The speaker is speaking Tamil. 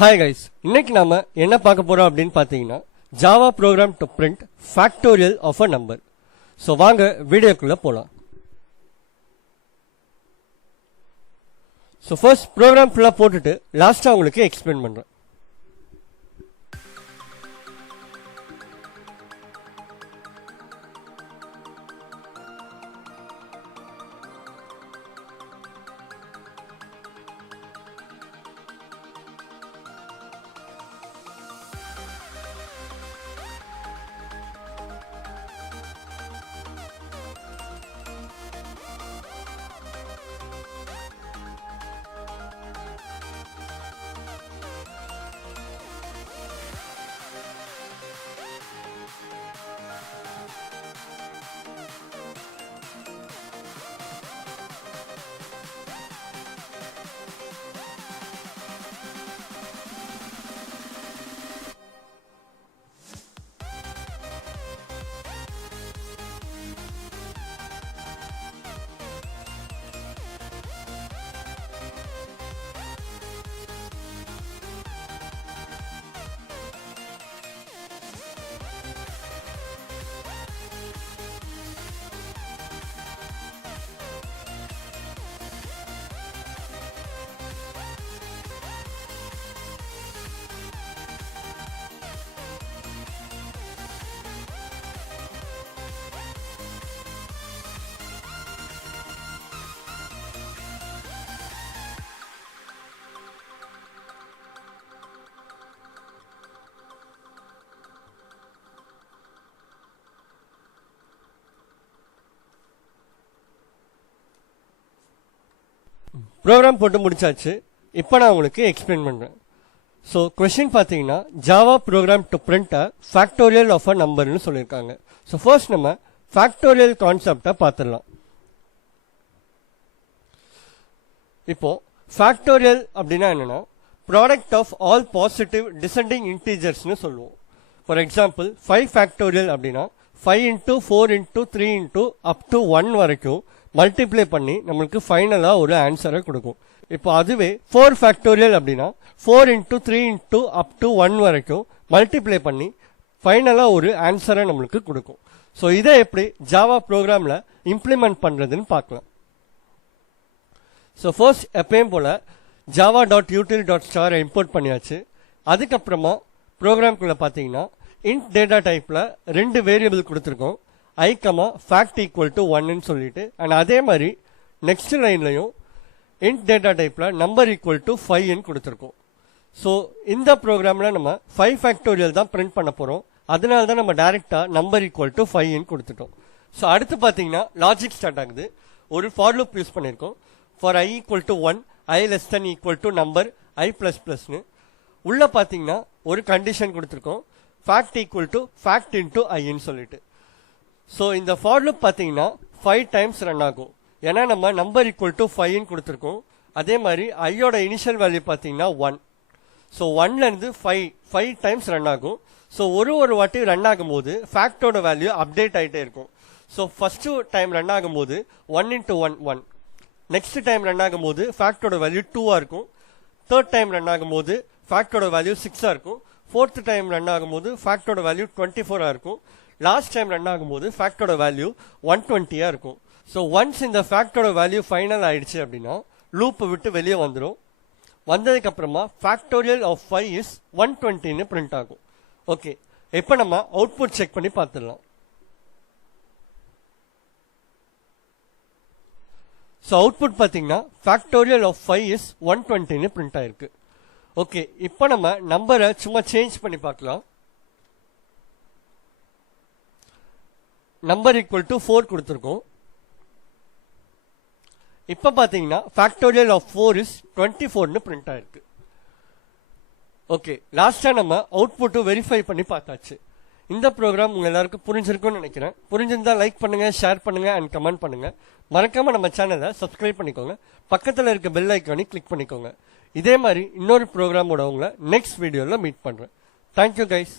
ஹாய் கைஸ், இன்னைக்கு நாம என்ன பார்க்க போறோம் அப்படின்னு பார்த்தீங்கன்னா Java program to print factorial of a number. So வாங்க வீடியோக்குள்ள போலாம். ஸோ ஃபர்ஸ்ட் ப்ரோக்ராம் ஃபுல்லாக போட்டுட்டு லாஸ்ட்டாக உங்களுக்கு எக்ஸ்பிளைன் பண்ணுறேன். ப்ரோக்ராம் போட்டு முடிச்சாச்சு. இப்போ நான் உங்களுக்கு எக்ஸ்பிளைன் பண்ணுறேன். ஸோ கொஸ்டின் பார்த்தீங்கன்னா Java program to print a factorial of a நம்பர்னு சொல்லியிருக்காங்க. ஸோ ஃபர்ஸ்ட் நம்ம ஃபேக்டோரியல் கான்செப்டை பார்த்துடலாம். இப்போ ஃபேக்டோரியல் அப்படின்னா என்னன்னா product of all positive descending இன்டீஜர்ஸ்னு சொல்லுவோம். ஃபார் எக்ஸாம்பிள் 5 ஃபேக்டோரியல் அப்படின்னா 5 into 4 into 3 into up to 1 வரைக்கும் மல்டிப்ளை பண்ணி நம்மளுக்கு ஃபைனலாக ஒரு ஆன்சரை கொடுக்கும். இப்போ அதுவே 4 ஃபேக்டோரியல் அப்படின்னா 4 இன்ட்டு 3 இன்ட்டு அப் டு 1 வரைக்கும் மல்டிப்ளை பண்ணி ஃபைனலாக ஒரு ஆன்சரை நம்மளுக்கு கொடுக்கும். ஸோ இதை எப்படி ஜாவா ப்ரோக்ராமில் இம்ப்ளிமெண்ட் பண்ணுறதுன்னு பார்க்கலாம். ஸோ ஃபர்ஸ்ட் எப்பயும் போல் java.util.star இம்போர்ட் பண்ணியாச்சு. அதுக்கப்புறமா ப்ரோக்ராம்குள்ளே பார்த்தீங்கன்னா இன்ட் டேட்டா டைப்பில் 2 வேரியபிள் கொடுத்துருக்கோம். I, fact equal to 1 சொல்லிட்டு அண்ட் அதே மாதிரி நெக்ஸ்ட் லைன்லையும் இன்ட் டேட்டா டைப்ல நம்பர் ஈக்குவல் டு 5 கொடுத்துருக்கோம். ஸோ இந்த ப்ரோக்ராம்ல நம்ம 5 ஃபேக்டோரியல் தான் பிரிண்ட் பண்ண போறோம். அதனால தான் நம்ம டைரக்டா நம்பர் ஈக்குவல் டு 5 கொடுத்துட்டோம். ஸோ அடுத்து பார்த்தீங்கன்னா லாஜிக் ஸ்டார்ட் ஆகுது. ஒரு ஃபார் லூப் யூஸ் பண்ணியிருக்கோம். For I equal to 1, I less than equal to number I plus plusனு உள்ள பார்த்தீங்கன்னா ஒரு கண்டிஷன் கொடுத்துருக்கோம். fact equal to fact into iன்னு சொல்லிட்டு. ஸோ இந்த ஃபார் லூப் பார்த்தீங்கன்னா 5 டைம்ஸ் ரன் ஆகும். ஏன்னா நம்ம நம்பர் ஈக்குவல் டு 5 கொடுத்துருக்கோம். அதே மாதிரி ஐயோட இனிஷியல் வேல்யூ பார்த்தீங்கன்னா 1. ஸோ 1லேருந்து 5 டைம்ஸ் ரன் ஆகும். ஸோ ஒரு வாட்டி ரன் ஆகும்போது ஃபேக்டோட வேல்யூ அப்டேட் ஆகிட்டே இருக்கும். ஸோ ஃபர்ஸ்ட் டைம் ரன் ஆகும்போது 1 இன்ட்டு 1 1. நெக்ஸ்ட் டைம் ரன் ஆகும்போது ஃபேக்டோட வேல்யூ 2 இருக்கும். தேர்ட் டைம் ரன் ஆகும்போது ஃபேக்டோட வேல்யூ 6 இருக்கும். ஃபோர்த் டைம் ரன் ஆகும்போது ஃபேக்டோட வேல்யூ 24 இருக்கும். லாஸ்ட் டைம் ரன் ஆகும்போது ஃபேக்டோட வேல்யூ 120 இருக்கும். ஸோ ஒன்ஸ் இந்த ஃபேக்டோட வேல்யூ ஃபைனல் ஆயிடுச்சு அப்படின்னா லூப்பை விட்டு வெளியே வந்துடும். வந்ததுக்கு அப்புறமா ஃபேக்டோரியல் ஆஃப் 5 இஸ் 120ன்னு பிரிண்ட் ஆகும். ஓகே, இப்போ நம்ம அவுட்புட் செக் பண்ணி பார்த்துடலாம். ஸோ அவுட்புட் பார்த்தீங்கன்னா ஃபேக்டோரியல் ஆஃப் 5 இஸ் 120ன்னு பிரிண்ட் ஆயிருக்கு. ஓகே, இப்போ நம்ம நம்பரை சும்மா சேஞ்ச் பண்ணி பார்க்கலாம். நம்பர் ஈக்குவல் டு 4 கொடுத்துருக்கோம். இப்போ பார்த்தீங்கன்னா ஃபேக்டோரியல் ஆஃப் 4 இஸ் 24ன்னு பிரிண்ட் ஆயிருக்கு. ஓகே, லாஸ்டா நம்ம அவுட்புட்டு வெரிஃபை பண்ணி பார்த்தாச்சு. இந்த ப்ரோக்ராம் உங்க எல்லாருக்கும் புரிஞ்சிருக்கும்னு நினைக்கிறேன். புரிஞ்சிருந்தா லைக் பண்ணுங்க, ஷேர் பண்ணுங்க அண்ட் கமெண்ட் பண்ணுங்க. மறக்காம நம்ம சேனலை சப்ஸ்கிரைப் பண்ணிக்கோங்க. பக்கத்தில் இருக்க பெல் ஐக்கானை கிளிக் பண்ணிக்கோங்க. இதே மாதிரி இன்னொரு ப்ரோக்ராமோட உங்களை நெக்ஸ்ட் வீடியோவில் மீட் பண்றேன். Thank you guys.